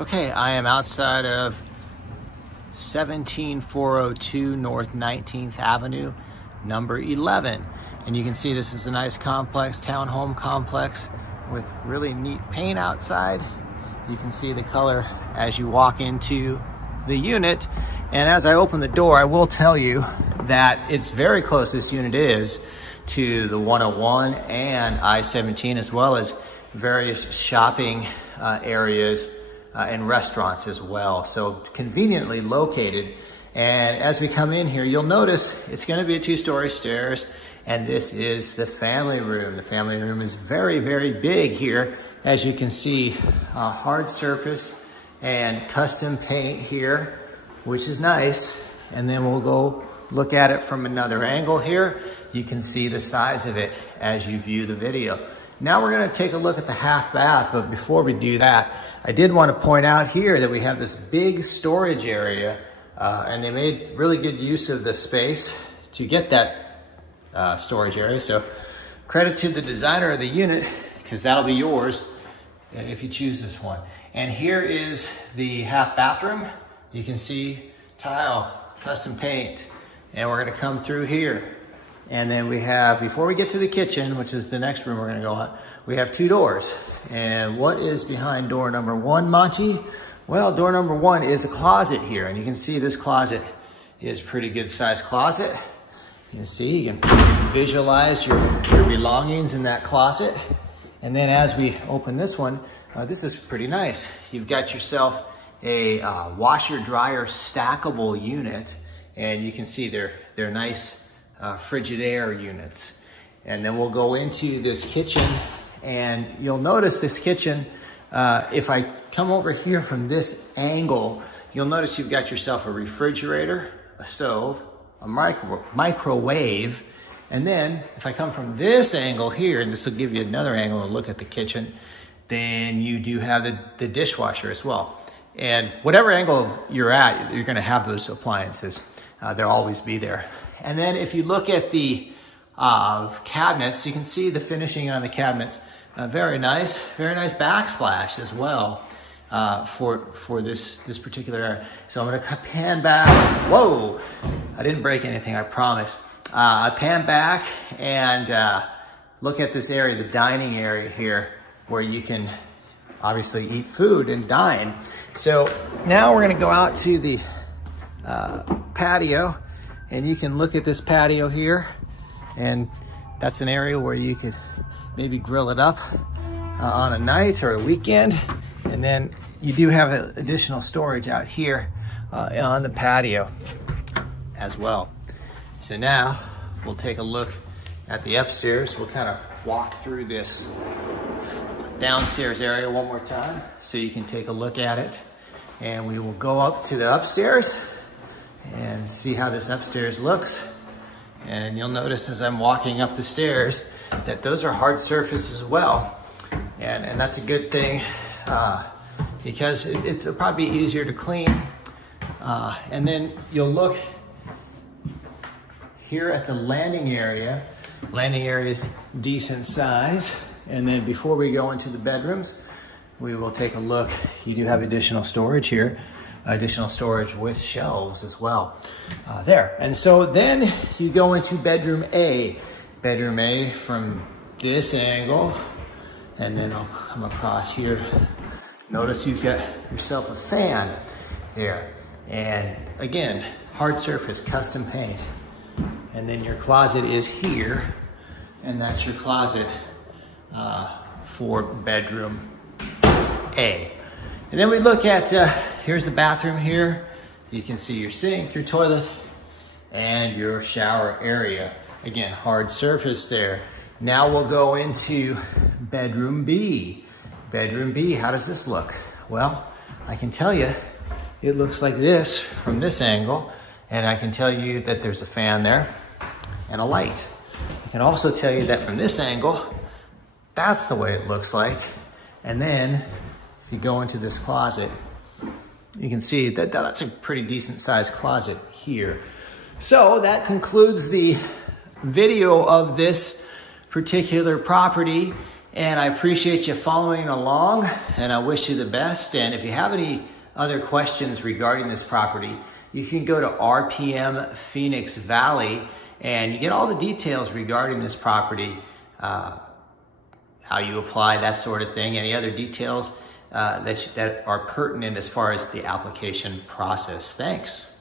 Okay, I am outside of 17402 North 19th Avenue, number 11. And you can see this is a nice complex, townhome complex with really neat paint outside. You can see the color as you walk into the unit. And as I open the door, I will tell you that it's very close, this unit is, to the 101 and I-17, as well as various shopping areas and restaurants as well. So conveniently located. And as we come in here, you'll notice it's going to be a two-story stairs, and this is the family room. The family room is very, very big here. As you can see, hard surface and custom paint here, which is nice. And then we'll go look at it from another angle here. You can see the size of it as you view the video. Now we're going to take a look at the half bath, but before we do that, I did want to point out here that we have this big storage area, and they made really good use of the space to get that storage area. So credit to the designer of the unit, because that'll be yours if you choose this one. And here is the half bathroom. You can see tile, custom paint, and we're going to come through here. And then we have, before we get to the kitchen, which is the next room we're gonna go on, we have two doors. And what is behind door number one, Monty? Well, door number one is a closet here. And you can see this closet is pretty good sized closet. You can see, you can visualize your belongings in that closet. And then as we open this one, this is pretty nice. You've got yourself a washer dryer stackable unit. And you can see they're nice Frigidaire units. And then we'll go into this kitchen, and you'll notice this kitchen, if I come over here from this angle, you'll notice you've got yourself a refrigerator, a stove, a microwave, and then if I come from this angle here, and this will give you another angle to look at the kitchen, then you do have the dishwasher as well. And whatever angle you're at, you're gonna have those appliances. They'll always be there. And then if you look at the cabinets, you can see the finishing on the cabinets. Very nice backsplash as well for this particular area. So I'm gonna pan back. Whoa, I didn't break anything, I promise. I pan back and look at this area, the dining area here, where you can obviously eat food and dine. So now we're gonna go out to the patio. And you can look at this patio here, and that's an area where you could maybe grill it up on a night or a weekend. And then you do have additional storage out here on the patio as well. So now we'll take a look at the upstairs. We'll kind of walk through this downstairs area one more time so you can take a look at it. And we will go up to the upstairs and see how this upstairs looks. And you'll notice as I'm walking up the stairs that those are hard surface as well. And that's a good thing because it'll probably be easier to clean. And then you'll look here at the landing area. Landing area is decent size. And then before we go into the bedrooms, we will take a look. You do have additional storage here. Additional storage with shelves as well there. And so then you go into bedroom A. Bedroom A from this angle, and then I'll come across here. Notice you've got yourself a fan there. And again, hard surface, custom paint. And then your closet is here, and that's your closet for bedroom A. And then we look at, here's the bathroom here. You can see your sink, your toilet, and your shower area. Again, hard surface there. Now we'll go into bedroom B. Bedroom B, how does this look? Well, I can tell you, it looks like this from this angle, and I can tell you that there's a fan there and a light. I can also tell you that from this angle, that's the way it looks like. And then if you go into this closet, you can see that that's a pretty decent sized closet here. So that concludes the video of this particular property. And I appreciate you following along, and I wish you the best. And if you have any other questions regarding this property, you can go to RPM Phoenix Valley and you get all the details regarding this property, how you apply, that sort of thing, any other details that are pertinent as far as the application process. Thanks.